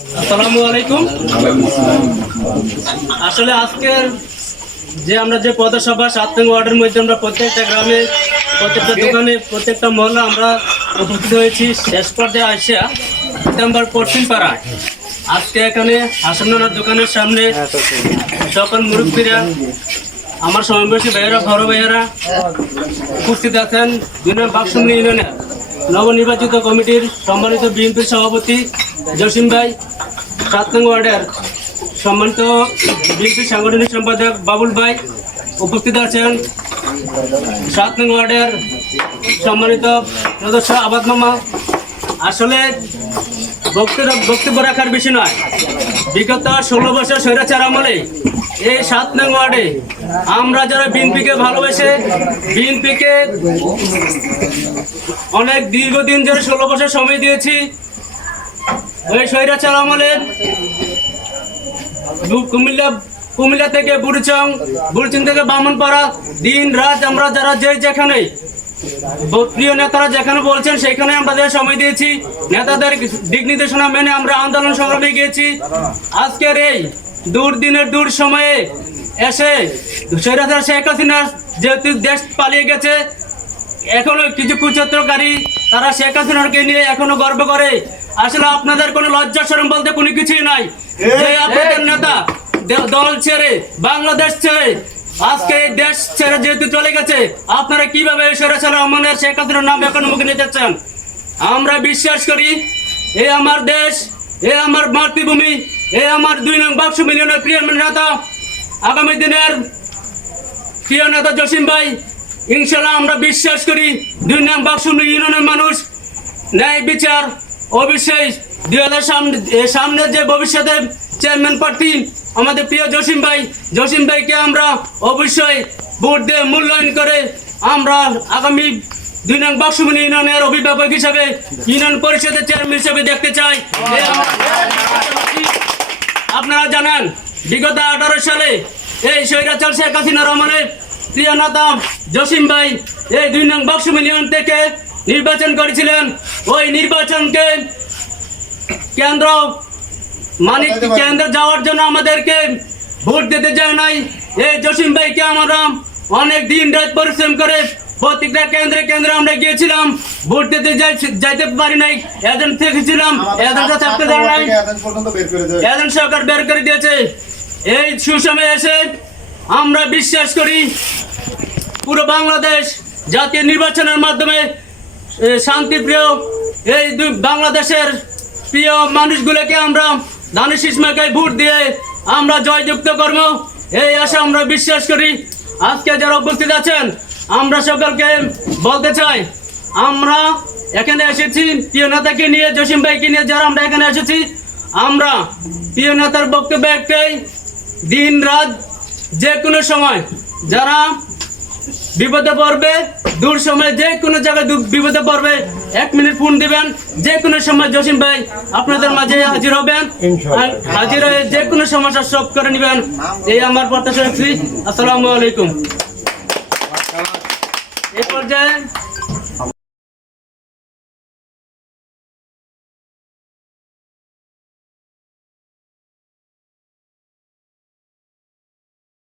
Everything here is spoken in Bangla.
আসসালামু আলাইকুম। আসলে আজকের যে আমরা যে পদসভা সাত নং ওয়ার্ডের মধ্যে আমরা প্রত্যেকটা গ্রামে প্রত্যেকটা দোকানে প্রত্যেকটা মহল্লা আমরা উপস্থিত হয়েছি। শেষ পর্যায়ে আসিয়া সিতম্বর পশ্চিম পাড়ায়। আজকে এখানে হাসানার দোকানের সামনে সকল মুরব্বীরা আমার সমাবেশী ভাইয়েরা বড় ভাইয়েরা উপস্থিত আছেন। দুই বাক্সুমনি ইউনিয়নের নবনির্বাচিত কমিটির সম্মানিত বিএনপির সভাপতি জসিম ভাই সাত নং ওয়ার্ডের সম্মানিত বিএনপি সাংগঠনিক সম্পাদক বাবুল ভাই উপস্থিত আছেন। সাত নং ওয়ার্ডের সম্মানিত সদস্য আবাদ মামা। আসলে বক্তব্য বক্তব্য রাখার বিষয় নয়। বিগত ষোলো বছর স্বৈরাচার আমলে এই সাত নং ওয়ার্ডে আমরা যারা বিএনপিকে ভালোবেসে, বিএনপিকে অনেক দীর্ঘদিন ধরে ষোলো বছর সময় দিয়েছি ওই কুমিল্লা কুমিল্লা থেকে বুড়িচং বুড়িচং থেকে বামনপাড়া, দিন, রাত আমরা যারা যে যেখানে, প্রিয় নেতারা যেখানে বলছেন সেখানে আমাদের সময় দিয়েছি। নেতাদের দিক নির্দেশনা মেনে আমরা আন্দোলন সংগ্রামে গিয়েছি আজকের এই দুর্দিনের দূর সময়ে এসে স্বৈরাচার শেখ হাসিনা যেহেতু দেশ পালিয়ে গেছে, এখনও কিছু কুচত্রকারী তারা শেখ হাসিনাকে নিয়ে এখনও গর্ব করে। আসলে আপনাদের কোনো লজ্জা শরম বলতে কোনো কিছুই নাই। যে আপনাদের নেতা দল ছেড়ে বাংলাদেশ ছেড়ে আজকে এই দেশ ছেড়ে যেহেতু চলে গেছে আপনারা কীভাবে সরেছেন রহমানের শেখ হাসিনার নাম এখন মুখে নিতে চান? আমরা বিশ্বাস করি এ আমার দেশ এ আমার মাতৃভূমি এ আমার দুই নং বাক্স মিলিয়নের প্রিয় নেতা। আগামী দিনের প্রিয় নেতা জসিম ভাই ইনশাল্লাহ আমরা বিশ্বাস করি দুই নাম বাক্সুন্ড ইউনিয়নের মানুষ ন্যায় বিচার অবশ্যই দুই হাজার সামনে, এ সামনে যে ভবিষ্যতে চেয়ারম্যান প্রার্থী আমাদের প্রিয় জসিম ভাই, জসিম ভাইকে আমরা অবশ্যই ভোট দিয়ে মূল্যায়ন করে আমরা আগামী দুই নং বাক্সুমনি ইউনিয়নের অভিভাবক হিসাবে, ইউনিয়ন পরিষদের চেয়ারম্যান হিসেবে দেখতে চাই। আপনারা জানেন, বিগত আঠারো সালে এই স্বৈরাচার শেখ হাসিনা রহমানের প্রিয় নেতা জসিম ভাই এই দুই নং বক্স মিলিয়ন থেকে নির্বাচন করেছিলেন। ওই নির্বাচনকে কেন্দ্র মানে কেন্দ্র যাওয়ার জন্য আমাদেরকে ভোট দিতে যায় নাই। এই জসিম ভাইকে আমরা অনেক দিন রাত পরিশ্রম করে প্রত্যেকটা কেন্দ্রে কেন্দ্রে আমরা গিয়েছিলাম। ভোট দিতে যাই যাইতে পারি নাই। এজেন্ট থেকেছিলাম এজেন্টটা থাকতে দেয় নাই। পর্যন্ত বের করে দেয়। এজন সরকার বের করে দিয়েছে। এই সুসময়ে এসে আমরা বিশ্বাস করি পুরো বাংলাদেশ জাতীয় নির্বাচনের মাধ্যমে শান্তিপ্রিয়, এই দুই বাংলাদেশের প্রিয় মানুষগুলোকে আমরা ধানের শীষমাকায় ভোট দিয়ে আমরা জয়যুক্ত করব। এই আশা আমরা বিশ্বাস করি। আজকে যারা উপস্থিত আছেন, আমরা সকলকে বলতে চাই, আমরা এখানে এসেছি প্রিয় নেতাকে নিয়ে, জসিম ভাইকে নিয়ে যারা আমরা এখানে এসেছি, আমরা প্রিয় নেতার বক্তব্য একটাই দিন রাত যে কোনো সময় যারা বিপদে পড়বে দূর সময় যে কোনো জায়গায় বিপদে পড়বে এক মিনিট ফোন দিবেন। যে কোনো সময় জসিম ভাই আপনাদের মাঝে হাজির হবেন। হাজির হয়ে যে কোনো সমস্যা সব করে নেবেন। এই আমার প্রত্যাশা রাখছি। আসসালামু আলাইকুম। এই পর্যায়ে